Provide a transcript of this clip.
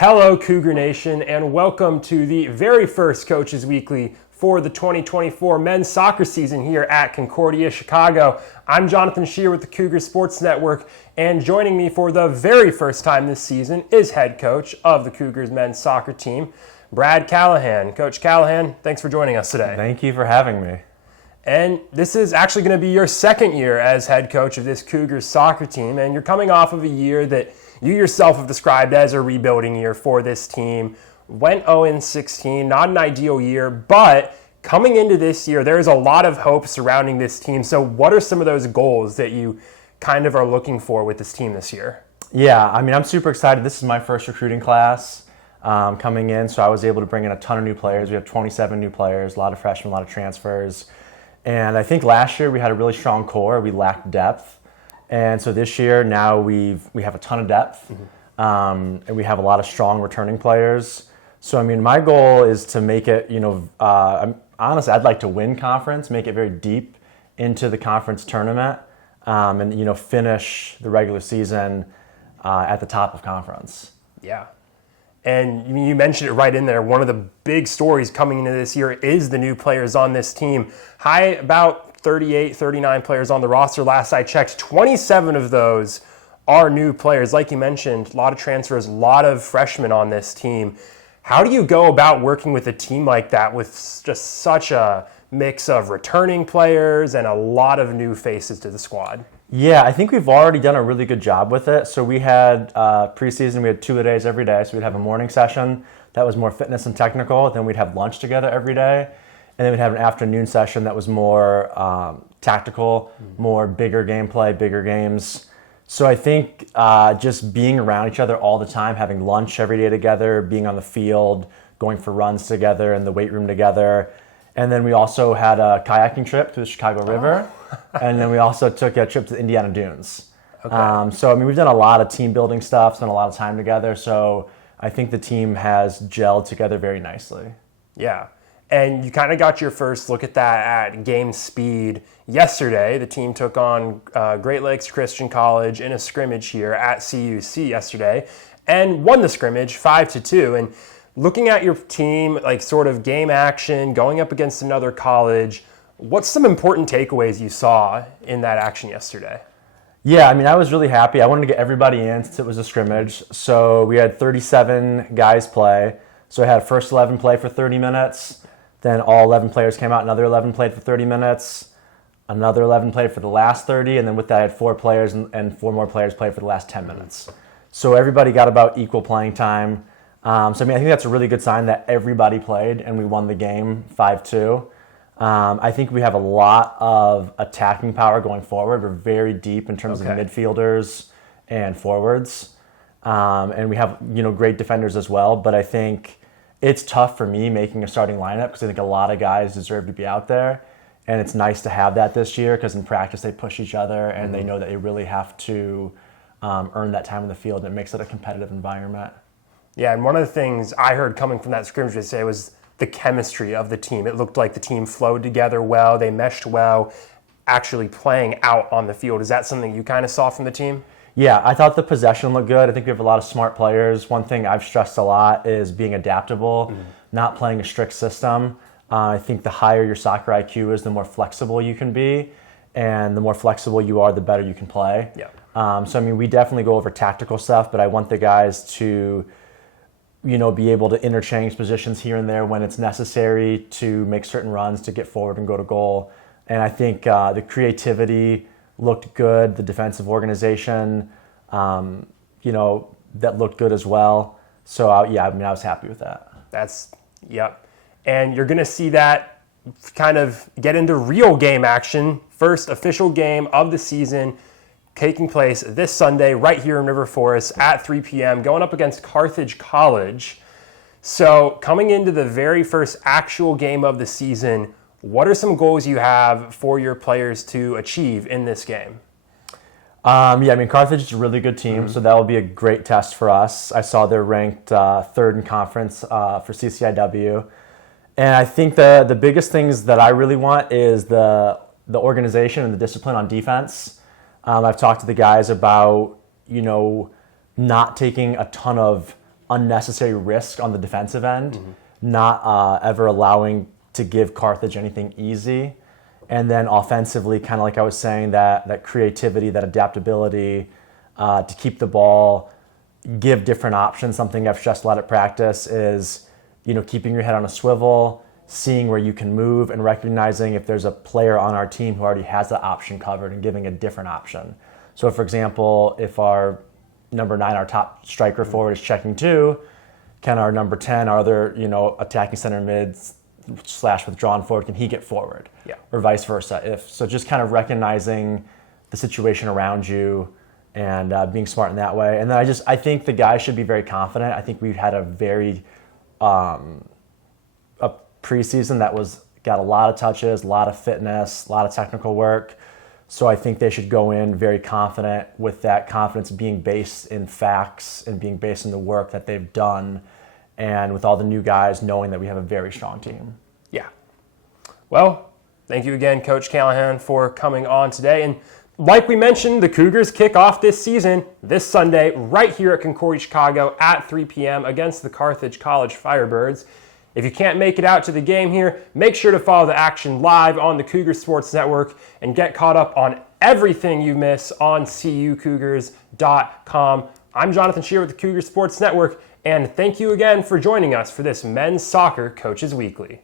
Hello, Cougar Nation, and welcome to the very first Coaches Weekly for the 2024 men's soccer season here at Concordia, Chicago. I'm Jonathan Shear with the Cougar Sports Network, and joining me for the very first time this season is head coach of the Cougars men's soccer team, Brad Callahan. Coach Callahan, thanks for joining us today. Thank you for having me. And this is actually going to be your second year as head coach of this Cougars soccer team, and you're coming off of a year that you yourself have described as a rebuilding year for this team. Went 0-16, not an ideal year, but coming into this year, there's a lot of hope surrounding this team. So what are some of those goals that you kind of are looking for with this team this year? Yeah, I'm super excited. This is my first recruiting class coming in, so I was able to bring in a ton of new players. We have 27 new players, a lot of freshmen, a lot of transfers. And I think last year we had a really strong core. We lacked depth. And so this year, now we have a ton of depth, and we have a lot of strong returning players. So, my goal is to make it, honestly, I'd like to win conference, make it very deep into the conference tournament, and, finish the regular season at the top of conference. Yeah. And you mentioned it right in there. One of the big stories coming into this year is the new players on this team. About 38, 39 players on the roster. Last I checked, 27 of those are new players. Like you mentioned, a lot of transfers, a lot of freshmen on this team. How do you go about working with a team like that with just such a mix of returning players and a lot of new faces to the squad? Yeah, I think we've already done a really good job with it. So we had preseason, we had 2-a-days every day. So we'd have a morning session that was more fitness and technical. Then we'd have lunch together every day. And then we'd have an afternoon session that was more tactical, more bigger gameplay, bigger games. So I think just being around each other all the time, having lunch every day together, being on the field, going for runs together in the weight room together. And then we also had a kayaking trip to the Chicago River. And then we also took a trip to the Indiana Dunes. Okay. So we've done a lot of team building stuff, spent a lot of time together. So I think the team has gelled together very nicely. Yeah. And you kind of got your first look at that at game speed yesterday. The team took on Great Lakes Christian College in a scrimmage here at CUC yesterday and won the scrimmage 5-2. And looking at your team, like sort of game action, going up against another college, what's some important takeaways you saw in that action yesterday? Yeah, I was really happy. I wanted to get everybody in since it was a scrimmage. So we had 37 guys play. So I had first 11 play for 30 minutes. Then all 11 players came out, another 11 played for 30 minutes, another 11 played for the last 30, and then with that I had 4 players and 4 more players played for the last 10 minutes. So everybody got about equal playing time. I think that's a really good sign that everybody played and we won the game 5-2. I think we have a lot of attacking power going forward. We're very deep in terms of midfielders and forwards. And we have great defenders as well, but I think it's tough for me making a starting lineup because I think a lot of guys deserve to be out there. And it's nice to have that this year because in practice they push each other and they know that they really have to earn that time in the field, and it makes it a competitive environment. Yeah, and one of the things I heard coming from that scrimmage today was the chemistry of the team. It looked like the team flowed together well, they meshed well, actually playing out on the field. Is that something you kind of saw from the team? Yeah, I thought the possession looked good. I think we have a lot of smart players. One thing I've stressed a lot is being adaptable, not playing a strict system. I think the higher your soccer IQ is, the more flexible you can be. And the more flexible you are, the better you can play. Yeah. We definitely go over tactical stuff, but I want the guys to, be able to interchange positions here and there when it's necessary to make certain runs, to get forward and go to goal. And I think the creativity looked good. The defensive organization, that looked good as well. So, I was happy with that. Yep. And you're going to see that kind of get into real game action. First official game of the season taking place this Sunday right here in River Forest at 3 p.m. going up against Carthage College. So coming into the very first actual game of the season, what are some goals you have for your players to achieve in this game? Carthage is a really good team, so that will be a great test for us. I saw they're ranked third in conference for CCIW. And I think the biggest things that I really want is the organization and the discipline on defense. I've talked to the guys about, not taking a ton of unnecessary risk on the defensive end, not ever allowing to give Carthage anything easy. And then offensively, kind of like I was saying, that creativity, that adaptability to keep the ball, give different options. Something I've stressed a lot at practice is, keeping your head on a swivel, seeing where you can move, and recognizing if there's a player on our team who already has that option covered and giving a different option. So, for example, if our number 9, our top striker forward, is checking 2, can our number 10, our other attacking center mid / withdrawn forward, can he get forward? Yeah. Or vice versa. So just kind of recognizing the situation around you and being smart in that way. And then I think the guys should be very confident. I think we've had a very a preseason that got a lot of touches, a lot of fitness, a lot of technical work. So I think they should go in very confident, with that confidence being based in facts and being based in the work that they've done, and with all the new guys knowing that we have a very strong team. Yeah. Well, thank you again, Coach Callahan, for coming on today. And like we mentioned, the Cougars kick off this season this Sunday right here at Concordia, Chicago at 3 p.m. against the Carthage College Firebirds. If you can't make it out to the game here, make sure to follow the action live on the Cougar Sports Network and get caught up on everything you miss on cucougars.com. I'm Jonathan Shear with the Cougar Sports Network, and thank you again for joining us for this Men's Soccer Coaches Weekly.